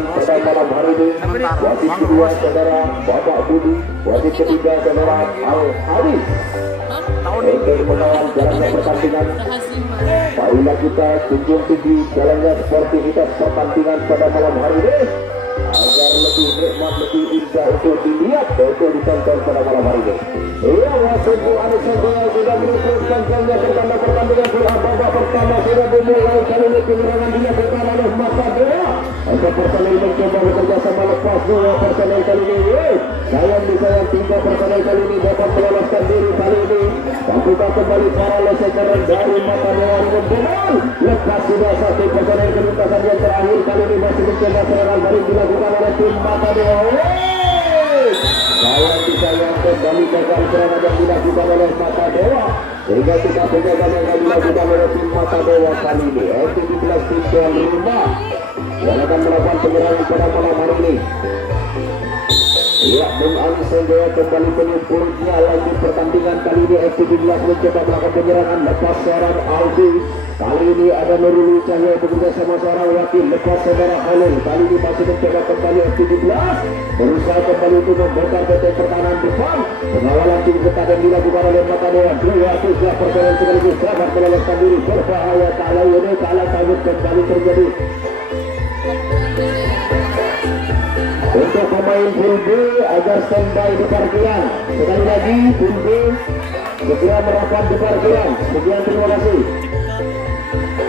penyerangan pada malam hari ini. Wasit kedua saudara Bapak Budi, wasit ketiga saudara Al Hadis. Untuk mengawal jalannya pertandingan, marilah kita junjung tinggi jalannya sportivitas pertandingan pada malam hari ini agar lebih nikmat, lebih indah untuk dilihat, untuk ditonton pada malam hari ini. Iya, wasit Anies Sanjaya sudah meneruskan jalannya pertandingan di babak pertama sudah dimulai. Kali ini penyerangan dilakukan oleh Mata Dewa. Untuk personel mencoba bekerja sama, lepas dua personel kali ini. Sayang disayang 3 personel kali ini dapat meloloskan diri kali ini. Lakukan kembali para lesekan dari Mata Dewa dengan benar. Lepas sudah 1 personel kelintasan yang terakhir kali ini masih mencoba serangan balik dilakukan oleh tim Mata Dewa. Sayang disayang kembali gagal serangan yang dilakukan oleh Mata Dewa. Sehingga kita penjagaan yang dilakukan oleh tim Mata Dewa kali ini. F17 tim tuan rumah yang akan melakukan penyerangan pada malam hari ini. Ya, Bung Anies Sanjaya kembali penyempurnya lagi pertandingan kali ini. F17 mencoba melakukan penyerangan lepas seorang Aldi. Kali ini ada Nurul Cahaya bekerja sama seorang wakil lepas saudara Khalil. Kali ini masih mencoba kembali F17 berusaha kembali untuk membongkar benteng pertahanan depan. Pengawalan tim ketat yang dilakukan oleh Mata Dewa. 2 personel sekaligus dapat meloloskan diri. Berbahaya kalau ini kalah takut kembali terjadi. Untuk pemain full B agar standby di parkiran. Sekali lagi full B segera merapat di parkiran. Sekian, terima kasih.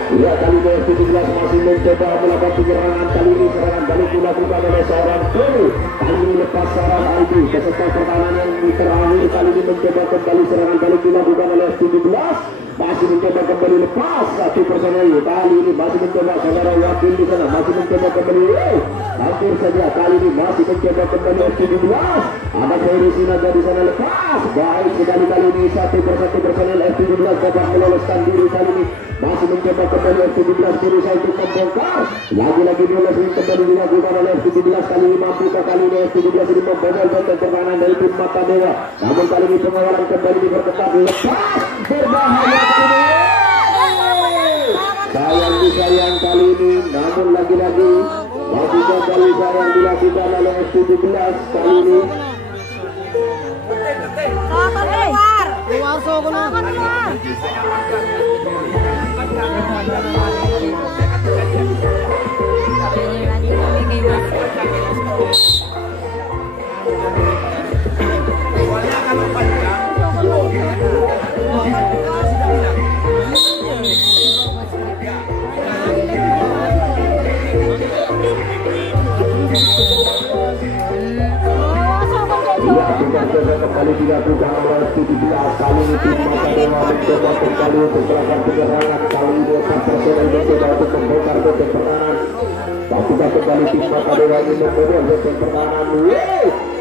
Ya, kali ini F17 masih mencoba melakukan penyerangan. Kali ini serangan balik dilakukan oleh seorang Tony. Kali ini lepas seorang Aldi. Peserta pertahanan yang terakhir kali ini mencoba kembali serangan balik dilakukan oleh F17. Masih mencoba kembali lepas 1 personel. Kali ini masih mencoba saudara wakil di sana. Masih mencoba kembali. Hampir saja kali ini masih mencoba kembali F17. Ada Ferry Sinaga di sana lepas. Baik sekali kali ini 1 persatu personel F17 dapat meloloskan diri kali ini. Masih mencoba kembali F17 berusaha untuk membongkar. Lagi-lagi bola kembali dilakukan oleh F17. Kali ini mampukah kali ini F17 ini membobol benteng pertahanan dari tim Mata Dewa. Namun kali ini pengawalan kembali diperketat. Lepas berbahaya kali ini. Sayang disayang kali ini. Namun lagi-lagi masih kembali sayang dilakukan oleh F17 kali ini. Kembali dilakukan oleh F17. Kali ini tim Mata Dewa mencoba kembali untuk melakukan penyerangan. Kali ini 4 personel mencoba untuk membongkar benteng pertahanan. Lakukan kembali tim Mata Dewa ini membobol benteng pertahanan.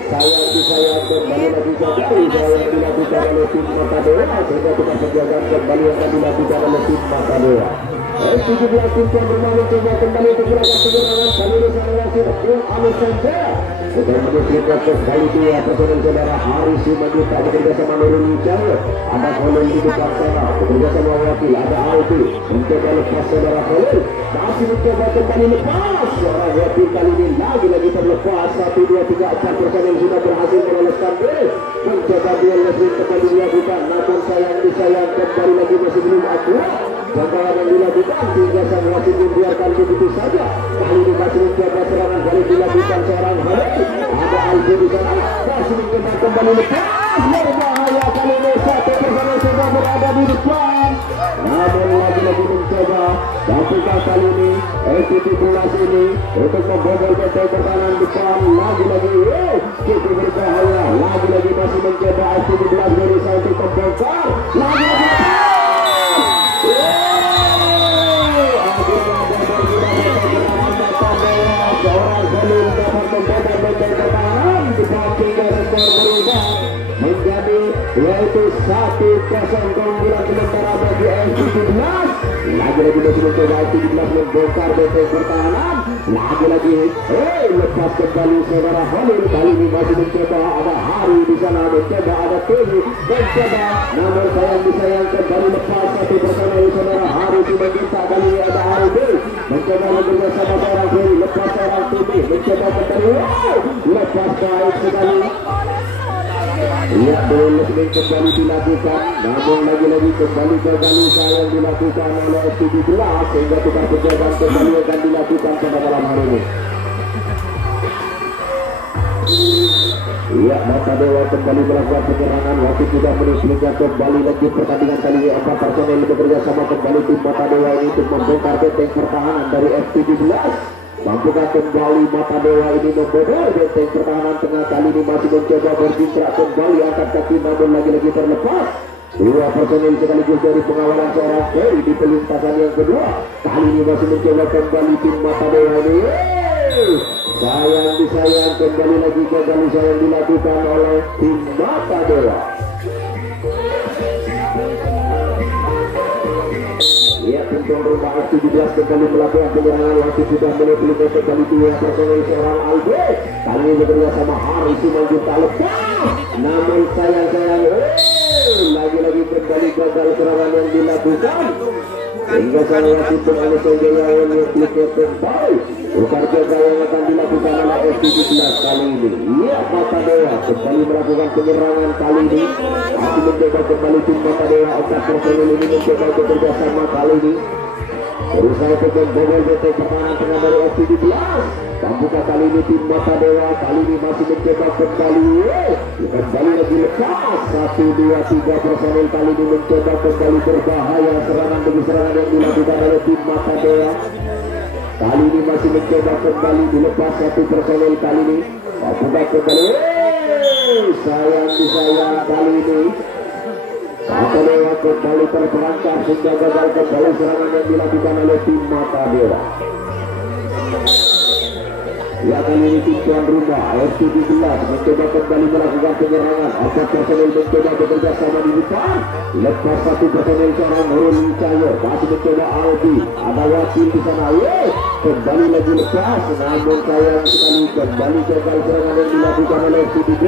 Sayang disayang kembali lagi kembali sayang dilakukan oleh tim Mata Dewa. Sehingga kita penjagaan kembali yang akan dilakukan oleh tim Mata Dewa. F17 tim tuan rumah mencoba kembali untuk melakukan penyerangan. Kali ini sang wasit Bung Anies Sanjaya sudah menyebutkan kembali 2 personel saudara Haris Simanjuta bekerja sama Nurul Cahaya. Ada Khalil di depan sana bekerja sama wakil. Ada Aldi mencoba lepas saudara Khalil. Masih mencoba kembali lepas seorang wakil. Kali ini lagi-lagi terlepas. 1, 2, 3, 4 personel sudah berhasil meloloskan diri. Mencoba duel lesing kembali dilakukan. Namun sayang disayang kembali lagi masih belum akurat. Jangkauan yang dilakukan hingga sang wasit membiarkan begitu saja. Kali ini masih mencoba serangan balik dilakukan seorang Khalil. Ada Aldi di sana masih mencoba kembali lepas. Berbahaya kali ini 1 personel sudah berada di depan. Namun lagi-lagi mencoba. Dampaknya kali ini F17 ini untuk membobol benteng pertahanan depan. Lagi-lagi cukup berbahaya. Lagi-lagi masih mencoba F17 berusaha untuk membongkar. Lagi-lagi seorang Khalil dapat membobol benteng pertahanan depan hingga skor berubah menjadi yaitu 1-0 keunggulan sementara bagi F17. Lagi-lagi masih mencoba F17 membongkar benteng pertahanan. Lagi-lagi lepas kembali saudara Khalil. Kali ini masih mencoba. Ada Hari di sana mencoba. Ada Tony mencoba. Namun sayang disayang kembali lepas 1 personel saudara Hari Simanjuta. Kali ini ada Hari B mencoba bekerja sama seorang Ferry. Lepas seorang Tony mencoba kembali. Lepas baik sekali. Ya, boleh kembali dilakukan, namun lagi-lagi kembali gagal usaha yang dilakukan oleh FTD Glass sehingga tukar penjagaan kembali akan dilakukan pada malam hari ini. Ya, Mata Dewa kembali melakukan penyerangan. Waktu sudah menyusulkan kembali lanjut pertandingan kali ini. 4 personel bekerja sama kembali tim Mata Dewa ini untuk membongkar benteng pertahanan dari FTD Glass. Mampukah kembali Mata Dewa ini membobol benteng pertahanan tengah. Kali ini masih mencoba berjincrak kembali angkat kaki, namun lagi-lagi terlepas. 2 personel sekaligus dari pengawalan seorang Ferry di pelintasan yang kedua. Kali ini masih mencoba kembali tim Mata Dewa ini. Sayang disayang, kembali lagi gagal usaha yang dilakukan oleh tim Mata Dewa. Ya, pentung rumah F17 kembali melakukan penyerangan. Waktu sudah menit-menit kembali 2 personel seorang Albe. Kali bekerja sama Hari Simanjung tak lepas. Namun sayang-sayang, lagi-lagi kembali gagal serangan yang dilakukan. Hingga sana wasit pengalih Jaya yang memiliki kembali. Bukan jaga yang akan dilakukan oleh F17 kali ini. Ya, Mata Dewa kembali melakukan penyerangan kali ini. Masih mencoba kembali tim Mata Dewa. 4 personel ini mencoba bekerja sama kali ini. Berusaha untuk membobol benteng pertahanan tengah dari F17. Mampukah kali ini tim Mata Dewa? Kali ini masih mencoba kembali. Kembali lagi lepas. 1, 2, 3 personel kali ini mencoba kembali berbahaya. Serangan demi serangan yang dilakukan oleh tim Mata Dewa. Kali ini masih mencoba kembali dilepas 1 personel kali ini. Mampukah kembali? Sayang disayang kali ini. Mata Dewa kembali terperangkap sehingga gagal kembali serangan yang dilakukan oleh tim Mata Dewa. Ya, kali ini tim tuan rumah FTD mencoba kembali melakukan penyerangan. 4 personel mencoba bekerja sama di depan. Lepas 1 personel seorang Nurul Cahyo. Masih mencoba Albi. Ada wakil di sana. Kembali lagi lepas. Namun sayang sekali kembali gagal serangan yang dilakukan oleh FTD.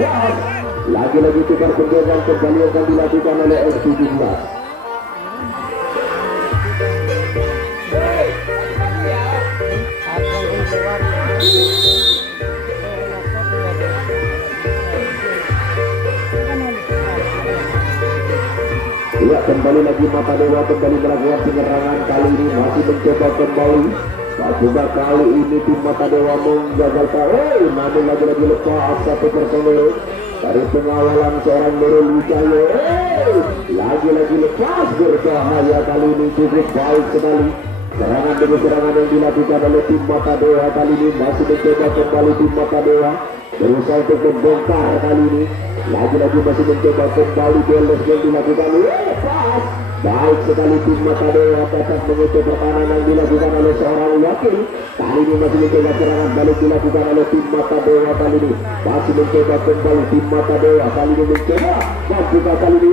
Lagi-lagi tukar penjagaan kembali akan dilakukan oleh FTD. Ya, kembali lagi Mata Dewa kembali melakukan penyerangan. Kali ini masih mencoba kembali. Coba kali ini tim Mata Dewa menggagalkan. Namun lagi-lagi lepas 1 personel dari pengawalan seorang Nurul Wijaya. Lagi-lagi lepas berbahaya. Kali ini cukup baik sekali. Serangan demi serangan yang dilakukan oleh tim Mata Dewa. Kali ini masih mencoba kembali tim Mata Dewa. Berusaha untuk membongkar kali ini. Lagi-lagi masih mencoba kembali beles yang dilakukan. Lepas. Baik sekali tim Mata Dewa tetap mengutuk pertahanan yang dilakukan oleh seorang wakil. Kali ini masih mencoba serangan balik dilakukan oleh tim Mata Dewa. Kali ini masih mencoba kembali tim Mata Dewa. Kali ini mencoba dan juga kali ini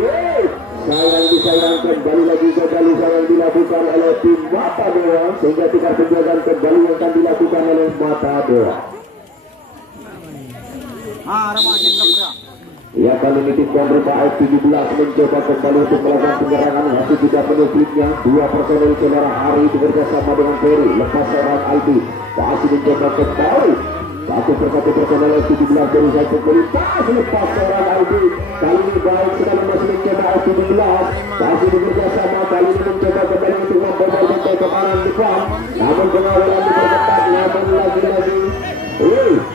sayang disayang kembali lagi gagal usaha yang dilakukan oleh tim Mata Dewa sehingga tukar penjagaan kembali yang akan dilakukan oleh Mata Dewa. Ya, kali ini tim tuan rumah F17 mencoba kembali untuk melakukan penyerangan. Masih tidak menyebutnya 2 personel saudara Hari bekerja sama dengan Ferry. Lepas seorang Albi masih mencoba kembali 1 persatu personel F17 berusaha untuk melintas. Lepas seorang Albi. Kali ini baik sekali masih mencoba F17 masih bekerja sama. Kali ini mencoba kembali untuk membobol benteng pertahanan depan. Namun pengawalan diperketat. Namun lagi-lagi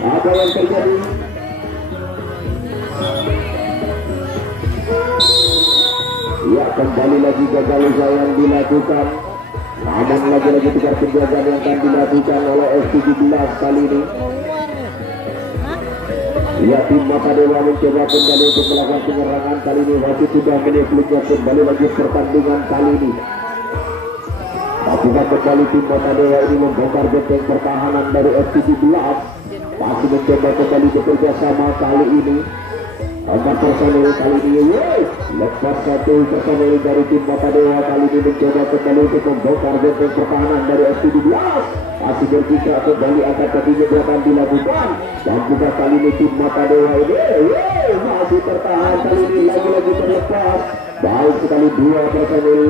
apa yang terjadi? Ya, kembali lagi gagal usaha yang dilakukan. Namun lagi-lagi tukar penjagaan yang akan dilakukan oleh F17 kali ini. Ya, tim Mata Dewa mencoba kembali untuk melakukan penyerangan. Kali ini wasit sudah menyebutnya kembali lagi pertandingan kali ini. Apakah kembali tim Mata Dewa ini membongkar benteng pertahanan dari F17. Masih mencoba kembali bekerja sama kali ini. 4 personel kali ini lepas 1 personel dari tim Mata Dewa. Kali ini mencoba kembali untuk membongkar benteng pertahanan dari F17. Masih berkisah kembali angkat kakinya akan dilakukan. Dan juga kali ini tim Mata Dewa ini masih tertahan. Kali ini lagi-lagi terlepas. Baik sekali 2 personel.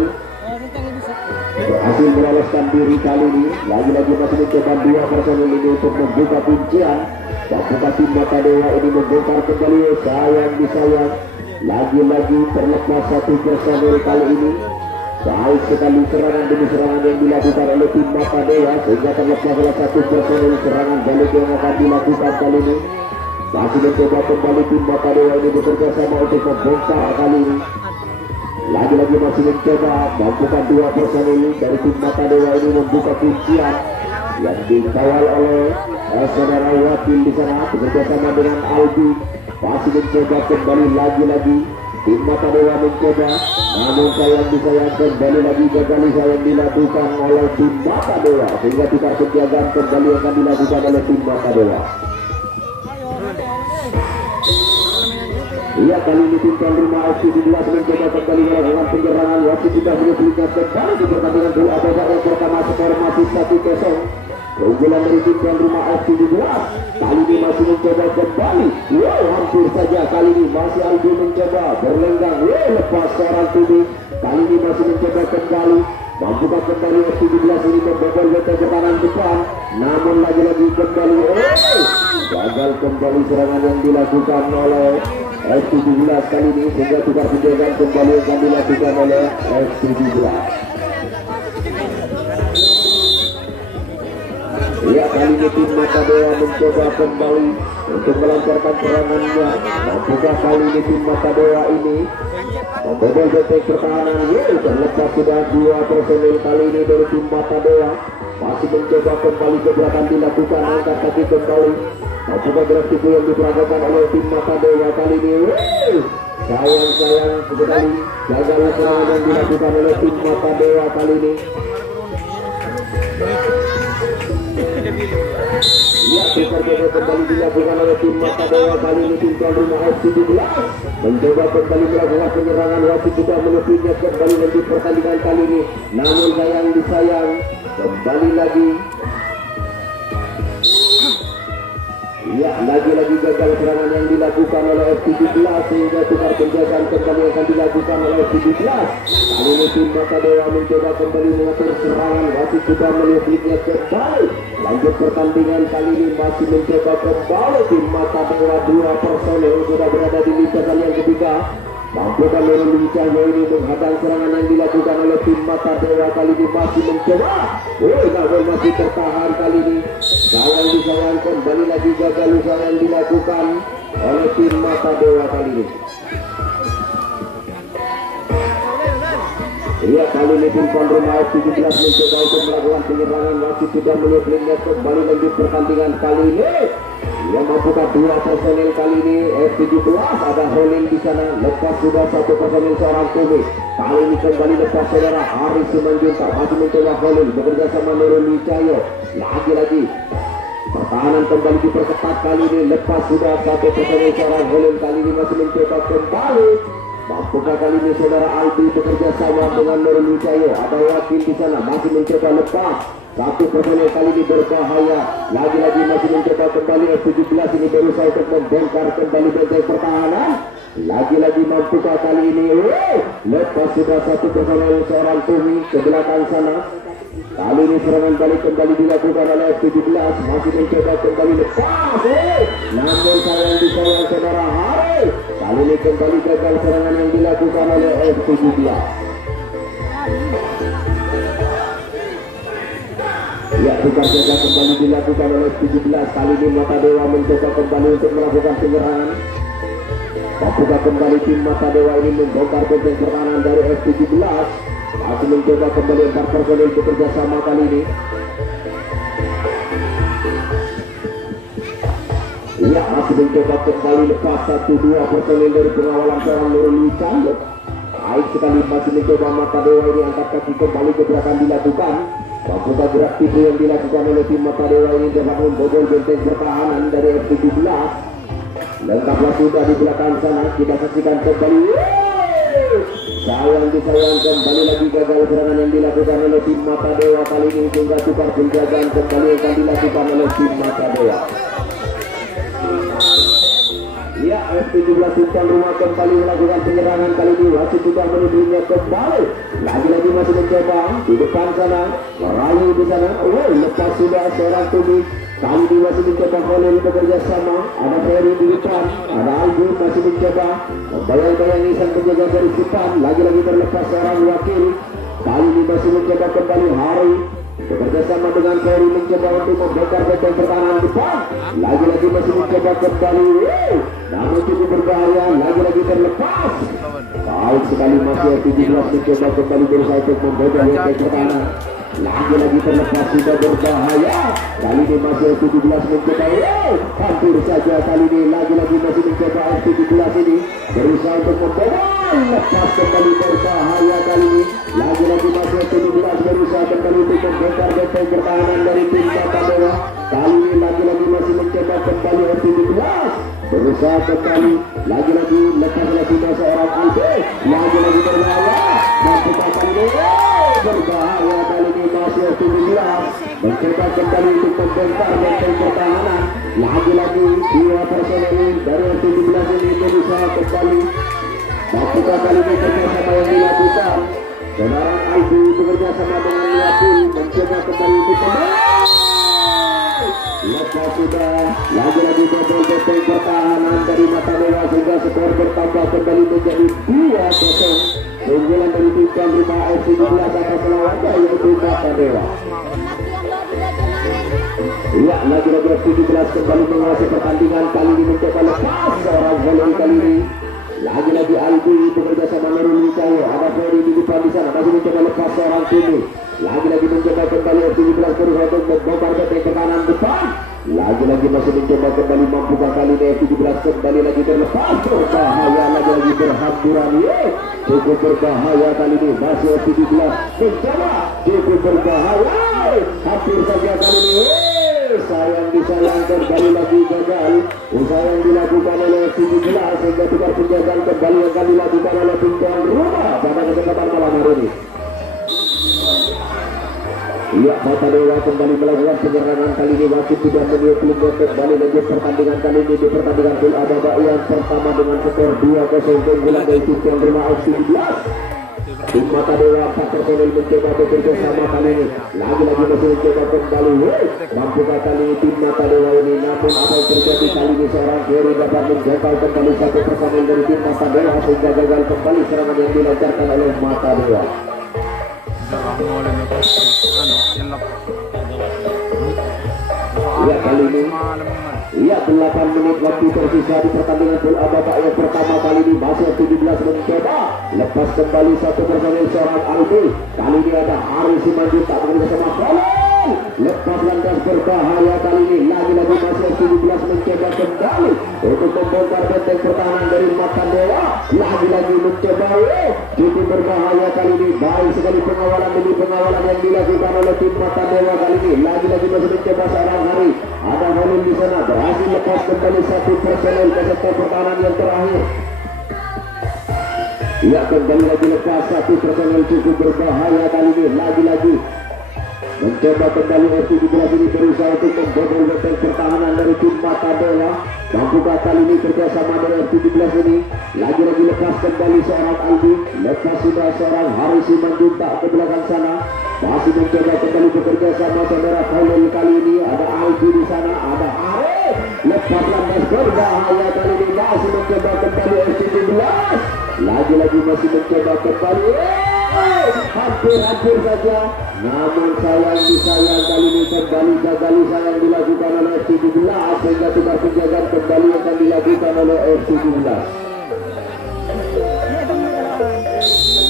berhasil meloloskan diri kali ini. Lagi-lagi masih mencoba dua personil ini untuk membuka kuncian. Membuka tim Mata Dewa ini membongkar kembali. Sayang disayang, lagi-lagi terlepas satu personil kali ini. Baik sekali serangan demi serangan yang dilakukan oleh tim Mata Dewa, sehingga terlepas salah satu personil serangan balik yang akan dilakukan kali ini. Masih mencoba kembali tim Mata Dewa ini bekerja sama untuk membongkar kali ini. Lagi-lagi masih mencoba membuka dua personil dari tim Mata Dewa ini membuka kuncian yang dikawal oleh saudara Wakil di sana bekerja sama dengan Albi. Masih mencoba kembali lagi-lagi tim Mata Dewa mencoba, namun sayang disayang kembali lagi gagal yang dilakukan oleh tim Mata Dewa, sehingga tukar penjagaan kembali akan dilakukan oleh tim Mata Dewa. Iya, kali ini tim tuan rumah FC 17 mencoba kembali melakukan penyerangan. Wasit sudah menyebutnya kembali di pertandingan dulu ada yang pertama skor masih 1-0. Keunggulan dari tim tuan rumah FC 17 kali ini masih mencoba kembali. Wow, hampir saja kali ini masih Albi mencoba berlenggang. Wow, lepas seorang tubi. Kali ini masih mencoba kembali membuka kembali FC 17 ini membobol benteng pertahanan depan. Namun lagi-lagi kembali gagal kembali serangan yang dilakukan oleh FC 17 kali ini, sehingga tukar penjagaan kembali akan dilakukan oleh FC 17. Ya, kali ini tim Mata Dewa mencoba kembali untuk melancarkan serangannya. Mampukah kali ini tim Mata Dewa ini membobol benteng pertahanan? Terlepas sudah dua personil kali ini dari tim Mata Dewa. Masih mencoba kembali gebrakan dilakukan, angkat kaki kembali. Mampukah gerak tipu yang diperagakan oleh tim Mata Dewa kali ini? Sayang sekali gagal serangan yang dilakukan oleh tim Mata Dewa kali ini. Ya, tukar jaga kembali dilakukan oleh tim Mata Dewa kali ini. Tim tuan rumah FC 17 mencoba kembali melakukan penyerangan. Wasit sudah menepinya kembali di pertandingan kali ini, namun sayang disayang kembali lagi. Ya, lagi-lagi gagal serangan yang dilakukan oleh FC 17, sehingga tukar penjagaan kembali akan dilakukan oleh FC 17. Kali ini tim Mata Dewa mencoba kembali mengatur serangan. Wasit sudah melihatnya kembali. Lanjut pertandingan kali ini masih mencoba kembali tim Mata Dewa. Dua personel sudah berada di lintasan yang ketiga. Mampukah Nurul Cahyo ini menghadang serangan yang dilakukan oleh tim Mata Dewa kali ini masih mencoba. Namun masih tertahan kali ini. Sayang disayang kembali lagi gagal usaha yang dilakukan oleh tim Mata Dewa kali ini. Iya, kali ini tim tuan rumah FC 17 mencoba untuk melakukan penyerangan. Wasit sudah melihatnya kembali lanjut pertandingan kali ini. Yang mampukah dua personil kali ini FC 17 ada Holil di sana. Lepas sudah satu personil seorang tumis. Kali ini kembali lepas saudara Haris Simanjuntak. Masih mencoba Holil bekerja sama Nurul Wijaya. Lagi-lagi pertahanan kembali diperketat kali ini. Lepas sudah satu personil seorang Holil. Kali ini masih mencoba kembali. Mampukah kali ini saudara Albi bekerja sama dengan Nurul Wijaya. Ada Wakil di sana masih mencoba lepas. Satu personel kali ini berbahaya. Lagi-lagi masih mencoba kembali FC 17 ini berusaha untuk membongkar kembali benteng pertahanan. Lagi-lagi mampukah kali ini? Lepas sudah satu personel seorang Tumi ke belakang sana. Kali ini serangan balik kembali dilakukan oleh FC 17. Masih mencoba kembali lepas. Namun sayang disayang saudara Hari. Kali ini kembali gagal serangan yang dilakukan oleh FC 17. Ya, tukar jaga kembali dilakukan oleh 17. Kali ini Mata Dewa mencoba kembali untuk melakukan penyerangan. Mampukah kembali tim Mata Dewa ini membongkar benteng pertahanan dari FC 17. Masih mencoba kembali 4 personil bekerja sama kali ini. Ya, masih mencoba kembali lepas 1-2 personil dari pengawalan seorang Nurul Wijaya. Baik sekali masih mencoba Mata Dewa ini angkat kaki kembali gebrakan dilakukan. Mampukah gerak tipu yang dilakukan oleh tim Mata Dewa ini dapat membobol benteng pertahanan dari FC 17. Lengkaplah sudah di belakang sana. Kita saksikan kembali. Sayang disayang kembali lagi gagal serangan yang dilakukan oleh tim Mata Dewa kali ini, sehingga tukar penjagaan kembali akan dilakukan oleh tim Mata Dewa. Ya, FC F17 Tuan Rumah kembali melakukan penyerangan kali ini. Wasit sudah menuduhnya kembali. Lagi-lagi masih mencoba di depan sana, merayu di sana. Lepas sudah seorang tubuh. Kali ini masih mencoba Khalil bekerja sama. Ada Ferry di depan, ada Albu masih mencoba membayang-bayangi sang penjaga dari depan. Lagi-lagi terlepas seorang wakil. Kali ini masih mencoba kembali Hari bekerja sama dengan Ferry mencoba untuk membongkar benteng pertahanan depan. Lagi-lagi masih mencoba kembali. Namun cukup berbahaya. Lagi-lagi terlepas. Baik sekali masih 17 mencoba kembali berusaha untuk membongkar benteng pertahanan. Lagi-lagi terlepas sudah berbahaya. Kali ini masih 17 mencoba. Hampir saja kali ini. Lagi-lagi masih mencoba 17 ini berusaha untuk membawa. Lepas kembali berbahaya kali ini. Lagi-lagi masih 17 berusaha kembali untuk membongkar benteng pertahanan dari tim Tata Dewa. Kali ini lagi-lagi masih mencoba kembali 17 berusaha kembali. Lagi-lagi lepas lagi seorang Albe. Lagi-lagi berbahaya. Mampukah kali ini? Berbahaya kali ini masih 17 mencoba kembali untuk membongkar benteng pertahanan. Lagi-lagi dua personel dari 17 ini berusaha kembali. Mampukah kali ini kerjasama yang dilakukan? Saudara Albu bekerja sama dengan Yakul mencoba kembali untuk kembali. Lepas sudah lagi-lagi bobol benteng pertahanan dari Mata Dewa sehingga skor bertambah kembali menjadi 2-0. Keunggulan dari tim Tuan Rumah F17 atas lawannya yaitu Mata Dewa. Ya, lagi-lagi F17 kembali menguasai pertandingan. Kali ini mencoba lepas seorang volley kali ini. Lagi-lagi Albi bekerja sama Nurul Wijaya. Ada Ferry di depan di sana masih mencoba lepas seorang Tumi. Lagi-lagi mencoba kembali F17 berusaha untuk membongkar benteng pertahanan depan. Lagi-lagi masih mencoba kembali mampukah kali ini F17 kembali lagi terlepas. Berbahaya lagi-lagi berhamburan. Cukup berbahaya kali ini masih F17 mencoba cukup berbahaya. Hampir saja kali ini. Sayang disayangkan kali lagi gagal. Usaha yang dilakukan oleh F17 sehingga tukar penjagaan kembali akan dilakukan oleh tim Tuan Rumah pada kesempatan malam hari ini. Ya, Mata Dewa kembali melakukan penyerangan kali ini. Wasit tidak meniupkan kembali lanjut pertandingan kali ini di pertandingan Pul Ababa yang pertama dengan skor 2-0 keunggulan dari tim Tuan Rumah F17. Tim Mata Dewa 4 personel mencoba bekerja sama kali ini. Lagi-lagi masih mencoba kembali. Mampukah kali ini tim Mata Dewa ini? Namun apa yang terjadi kali ini seorang Ferry dapat menjangkau kembali satu personel dari tim Mata Dewa sehingga gagal kembali serangan yang dilancarkan oleh Mata Dewa. Ya, kali ini ya 8 menit waktu tersisa di pertandingan Pul Ababa yang pertama kali ini masih 17 mencoba lepas kembali satu personel seorang Albi. Kali ini ada Hari Simanjuta bekerja sama Khalil. Lepas landas berbahaya kali ini. Lagi-lagi masih 17 mencoba kembali untuk membongkar benteng pertahanan dari Mata Dewa. Lagi-lagi mencoba cukup berbahaya kali ini. Baik sekali pengawalan demi pengawalan yang dilakukan oleh tim Mata Dewa kali ini. Lagi-lagi masih mencoba seorang Hari. Ada Holil di sana berhasil lepas kembali satu personel ke sektor pertahanan yang terakhir. Ya, kembali lagi lepas satu personel cukup berbahaya kali ini. Lagi-lagi mencoba kembali F17 ini berusaha untuk membobol benteng pertahanan dari tim Mata Dewa. Mampukah kali ini kerjasama dari F17 ini? Lagi-lagi lepas kembali seorang Albi. Lepas sudah seorang Hari Simanjuta ke belakang sana. Masih mencoba kembali bekerja sama saudara Khalil kali ini. Ada Albi di sana, ada Arif. Lepas landas berbahaya kali ini masih mencoba kembali F17. Lagi-lagi masih mencoba kembali. Hampir saja. Namun sayang disayang kali ini kembali gagal usaha yang dilakukan oleh F17 sehingga tukar penjagaan kembali akan dilakukan oleh F17.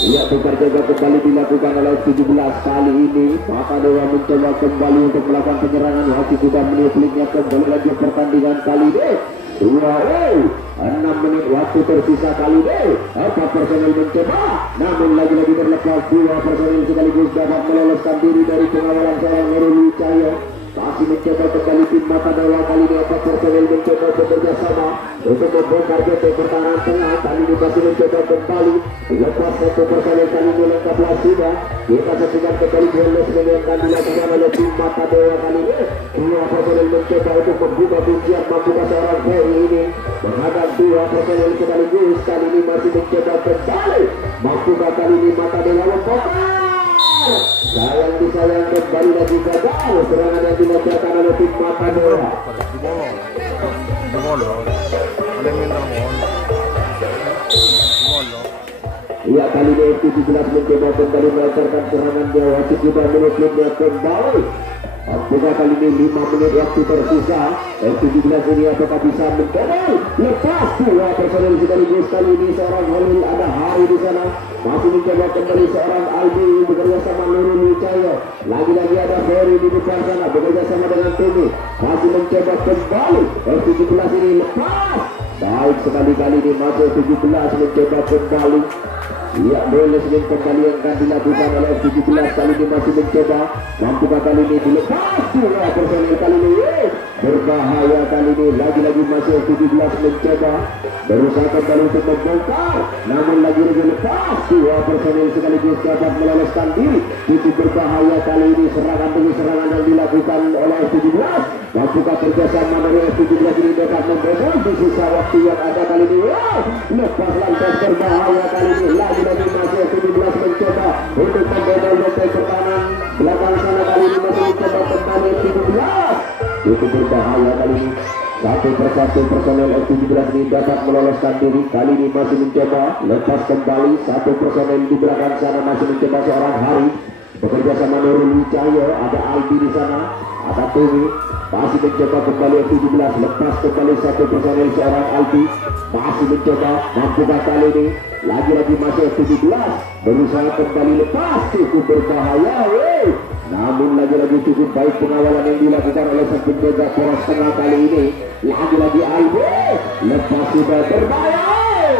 Ya, tukar jaga kembali dilakukan oleh F17 kali ini. Mata Dewa mencoba kembali untuk melakukan penyerangan. Wasit sudah meniupliknya kembali lagi pertandingan kali ini. 6 menit waktu tersisa kali ini. 4 personel mencoba, namun lagi-lagi terlepas 2 personel sekaligus dapat meloloskan diri dari pengawalan seorang Nurul Wijaya. Masih mencoba kembali tim Mata Dewa kali ini. 4 personel mencoba bekerja sama untuk membongkar benteng pertahanan tengah. Kali ini masih mencoba kembali lepas 1 personel kali ini lengkaplah sudah. Kita saksikan kembali duel yang akan dilakukan oleh tim Mata Dewa kali ini. 2 personel mencoba untuk membuka kuncian. Mampukah seorang Ferry ini menghadap dua personel sekaligus. Kali ini masih mencoba kembali. Mampukah kali ini Matadewa membongkar? Sayang disayang kembali lagi gagal. Serangan yang dilancarkan oleh tim Matadewa. Iya, kali ini F17 mencoba kembali melancarkan serangan Jawa. Sudah menitnya kembali. Apakah kali ini 5 menit waktu tersisa? F17 ini apakah bisa mencoba? Lepas dua personel sekaligus. Kali ini seorang Holil, ada Hari di sana. Masih mencoba kembali seorang Albi bekerja sama Nurul Wijaya. Lagi-lagi ada Ferry di depan sana bekerja sama dengan Tumi. Masih mencoba kembali. F17 ini lepas. Baik sekali kali ini masuk 17 mencoba kembali. Iya, Bolesmin kembali yang akan dilakukan oleh F17. Kali ini masih mencoba. Mampukah kali ini dilepas dua personel kali ini? Berbahaya kali ini. Lagi-lagi masih F17 mencoba berusaha kembali untuk membongkar. Namun lagi-lagi lepas dua personel sekaligus dapat meloloskan diri. Cukup berbahaya kali ini serangan demi serangan yang dilakukan oleh F17. Mampukah kerjasama dari F17 ini dapat membobol di sisa waktu yang ada kali ini? Lepas lantas berbahaya kali ini. Lagi-lagi masih F17 mencoba untuk membobol benteng pertahanan belakang sana. Kali ini masih mencoba kembali F17. Cukup berbahaya kali ini. Satu persatu personel F17 ini dapat meloloskan diri. Kali ini masih mencoba lepas kembali. Satu personel di belakang sana masih mencoba seorang Hari bekerja sama Nurul Wijaya. Ada Albi di sana, ada Tumi. Masih mencoba kembali F17. Lepas kembali satu personel seorang Albi. Masih mencoba. Mampukah kali ini? Lagi-lagi masih F17 berusaha kembali lepas. Cukup berbahaya. Namun lagi-lagi cukup baik pengawalan yang dilakukan oleh sang penjaga poros tengah kali ini. Lagi-lagi Albi lepas sudah berbahaya.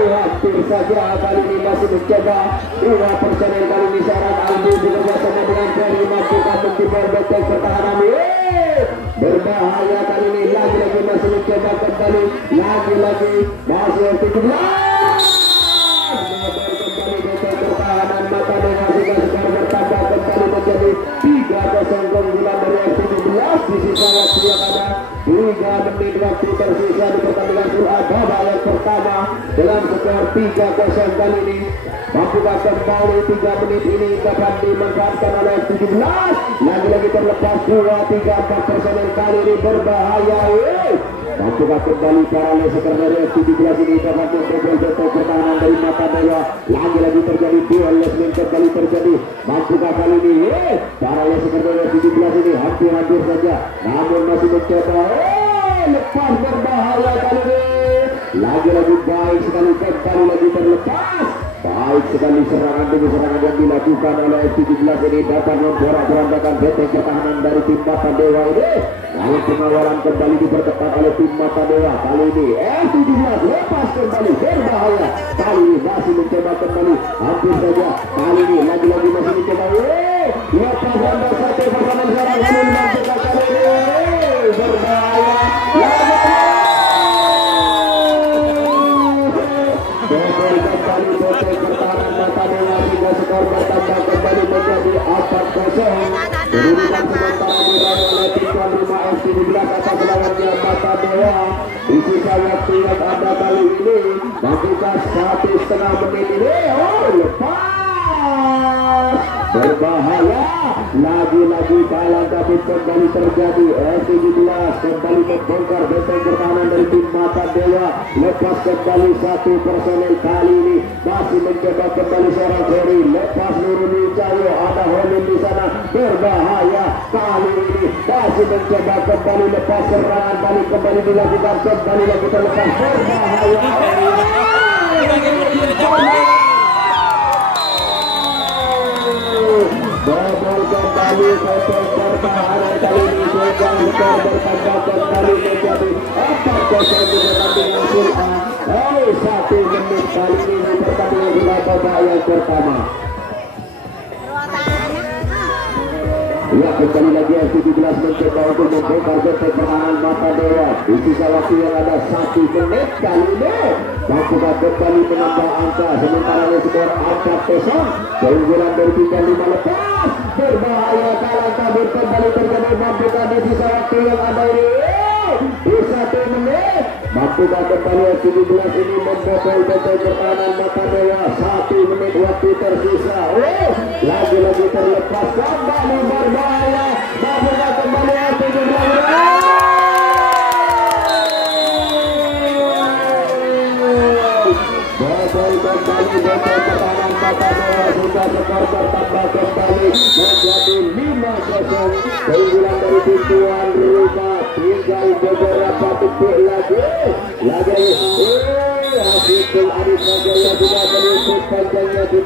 Hampir saja kali ini masih mencoba dua personel. Kali ini seorang Albi bekerja sama dengan Ferry. Mampukah menjebol benteng pertahanan? Berbahaya kali ini. Lagi-lagi masih mencoba kembali. Lagi-lagi masih F17 kembali benteng pertahanan Matadewa. Sudah skor bertambah kembali menjadi 3-0 keunggulan dari F17 di sisa waktu yang ada 3 menit waktu tersisa di pertandingan Surabaya yang pertama dalam skor 3-0 kali ini. Mampukah kembali 3 menit ini dapat dimanfaatkan oleh F17? Lagi-lagi terlepas 2-3-4 personel kali ini berbahaya. Mampukah kembali para leseker dari F17 ini dapat membobol benteng pertahanan dari Matadewa? Lagi-lagi terjadi duel lesmen kembali terjadi. Mampukah kali ini para leseker dari F17 ini hampir-hampir saja, namun masih mencoba lepas berbahaya kali ini. Lagi-lagi baik sekali kembali lagi terlepas. Baik sekali serangan demi serangan yang dilakukan oleh F17 ini dapat memporak-porandakan benteng pertahanan dari tim Matadewa ini. Namun pengawalan kembali diperketat oleh tim Matadewa. Kali ini F17 lepas kembali berbahaya. Kali ini masih mencoba kembali, hampir saja. Kali ini lagi-lagi masih mencoba. Lepas landas satu pertahanan serangan namun Mampukah kali ini berbahaya. Kembali benteng pertahanan Matadewa hingga skor bertambah kembali menjadi 4-0. Kedudukan sementara diraih oleh tim tuan rumah F17 atas lawannya Matadewa. Di sisa waktu yang ada kali ini Mampukah 1,5 menit ini lepas berbahaya. Lagi-lagi dalam kabut kembali terjadi. F17 kembali membongkar benteng pertahanan dari tim Matadewa. Lepas kembali satu personel kali ini masih mencoba kembali seorang Ferry. Lepas Nurul Wijaya, ada Holil di sana berbahaya. Kali ini masih mencoba kembali lepas serangan balik kembali dilakukan kembali lagi terlepas berbahaya. Bobol kembali benteng pertahanan kali ini skor bertambah kembali menjadi 4-0 di pertandingan Surabaya. 1 menit kali ini di pertandingan Surabaya yang pertama. Ya, kembali lagi F17 mencoba untuk membongkar benteng pertahanan Matadewa. Di sisa waktu yang ada 1 menit kali ini Mampukah kembali menambah angka sementara skor 4-0. Keunggulan dari Bintang 5 lepas berbahaya kalah kabur kembali terjadi. Mampukah di sisa waktu yang ada ini di 1 menit Apakah kembali 17 ini membobol-bobol pertahanan Mata Dewa. 1 menit waktu tersisa. Lagi-lagi terlepas, kembali berbahaya. Apakah kembali 17 bobol kembali pertahanan Mata Dewa. Sudah skor bertambah kembali menjadi 5-0. Keunggulan dari tujuan rumah. Tinggal beberapa detik lagi. Hasil Adis Jaya sudah menyusul panjangnya di